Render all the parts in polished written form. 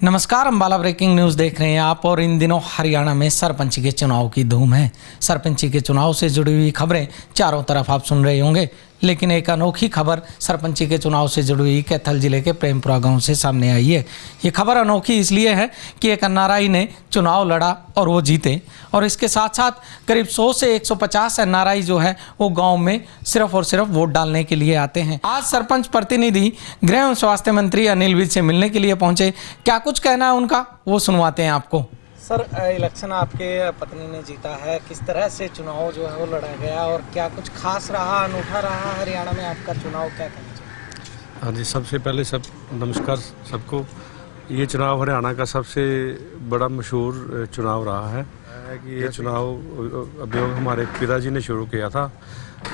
नमस्कार, Ambala breaking news देख रहे हैं आप। और इन दिनों हरियाणा में सरपंची के चुनाव की धूम है। सरपंची के चुनाव से जुड़ी हुई खबरें चारों तरफ आप सुन रहे होंगे, लेकिन एक अनोखी खबर सरपंची के चुनाव से जुड़ी हुई कैथल जिले के प्रेमपुरा गांव से सामने आई है। ये खबर अनोखी इसलिए है कि एक एनआरआई ने चुनाव लड़ा और वो जीते, और इसके साथ साथ करीब 100 से 150 एनआरआई जो है वो गांव में सिर्फ और सिर्फ वोट डालने के लिए आते हैं। आज सरपंच प्रतिनिधि गृह एवं स्वास्थ्य मंत्री अनिल विज से मिलने के लिए पहुंचे। क्या कुछ कहना है उनका, वो सुनवाते हैं आपको। सर, इलेक्शन आपके पत्नी ने जीता है, किस तरह से चुनाव जो है वो लड़ा गया और क्या कुछ खास रहा, अनूठा रहा हरियाणा में आपका चुनाव, क्या कहना चाहिए? हाँ जी, सबसे पहले नमस्कार सबको। ये चुनाव हरियाणा का सबसे बड़ा मशहूर चुनाव रहा है कि ये चुनाव अभियोग हमारे पिताजी ने शुरू किया था,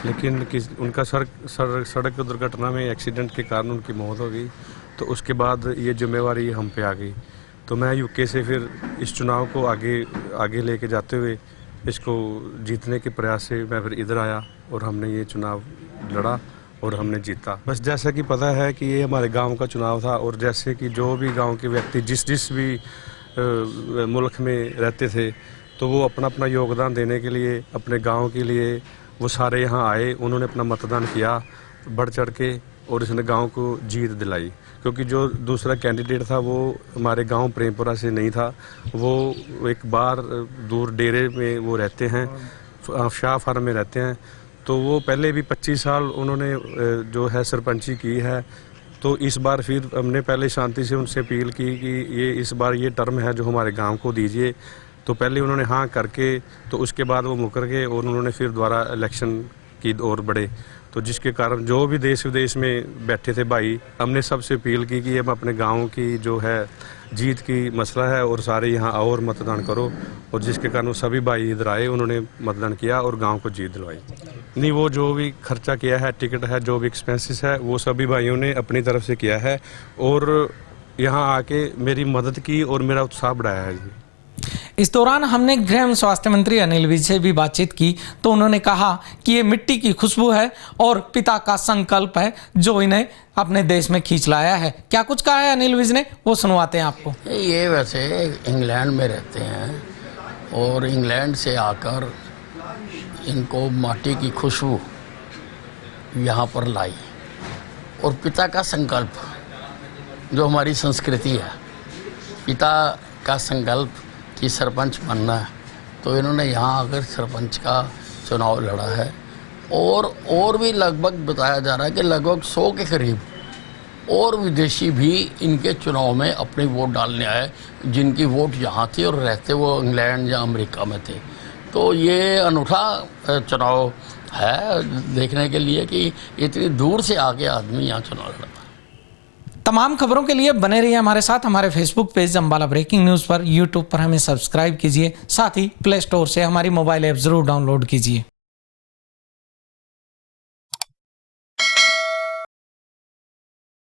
लेकिन उनका सड़क दुर्घटना में एक्सीडेंट के कारण उनकी मौत हो गई, तो उसके बाद ये जिम्मेवारी हम पे आ गई। तो मैं यूके से फिर इस चुनाव को आगे लेके जाते हुए इसको जीतने के प्रयास से मैं फिर इधर आया और हमने ये चुनाव लड़ा और हमने जीता। बस जैसा कि पता है कि ये हमारे गांव का चुनाव था, और जैसे कि जो भी गांव के व्यक्ति जिस भी मुल्क में रहते थे, तो वो अपना अपना योगदान देने के लिए, अपने गाँव के लिए वो सारे यहाँ आए। उन्होंने अपना मतदान किया बढ़ चढ़ के, और इसने गांव को जीत दिलाई। क्योंकि जो दूसरा कैंडिडेट था वो हमारे गांव प्रेमपुरा से नहीं था, वो एक बार दूर डेरे में वो रहते हैं, शाह फार्म में रहते हैं। तो वो पहले भी 25 साल उन्होंने जो है सरपंची की है। तो इस बार फिर हमने पहले शांति से उनसे अपील की कि ये इस बार ये टर्म है जो हमारे गाँव को दीजिए। तो पहले उन्होंने हाँ करके, तो उसके बाद वो मुकर गए और उन्होंने फिर दोबारा इलेक्शन की ओर बढ़े। तो जिसके कारण जो भी देश विदेश में बैठे थे भाई, हमने सबसे अपील की कि हम अपने गांव की जो है जीत की मसला है और सारे यहाँ आओ और मतदान करो, और जिसके कारण वो सभी भाई इधर आए, उन्होंने मतदान किया और गांव को जीत दिलवाई। नहीं, वो जो भी खर्चा किया है, टिकट है, जो भी एक्सपेंसेस है, वो सभी भाइयों ने अपनी तरफ से किया है और यहाँ आके मेरी मदद की और मेरा उत्साह बढ़ाया है जी। इस दौरान हमने गृह एवं स्वास्थ्य मंत्री अनिल विज से भी बातचीत की, तो उन्होंने कहा कि ये मिट्टी की खुशबू है और पिता का संकल्प है जो इन्हें अपने देश में खींच लाया है। क्या कुछ कहा है अनिल विज ने, वो सुनवाते हैं आपको। ये वैसे इंग्लैंड में रहते हैं और इंग्लैंड से आकर इनको माटी की खुशबू यहाँ पर लाई, और पिता का संकल्प जो हमारी संस्कृति है, पिता का संकल्प कि सरपंच बनना है, तो इन्होंने यहाँ आकर सरपंच का चुनाव लड़ा है। और भी लगभग बताया जा रहा है कि लगभग 100 के करीब और विदेशी भी इनके चुनाव में अपनी वोट डालने आए, जिनकी वोट यहाँ थी और रहते वो इंग्लैंड या अमेरिका में थे। तो ये अनूठा चुनाव है देखने के लिए कि इतनी दूर से आके आदमी यहाँ चुनाव लड़ा। तमाम खबरों के लिए बने रहिए हमारे साथ। हमारे Facebook page Ambala breaking news पर, यूट्यूब पर हमें सब्सक्राइब कीजिए, साथ ही प्ले स्टोर से हमारी मोबाइल ऐप ज़रूर डाउनलोड कीजिए।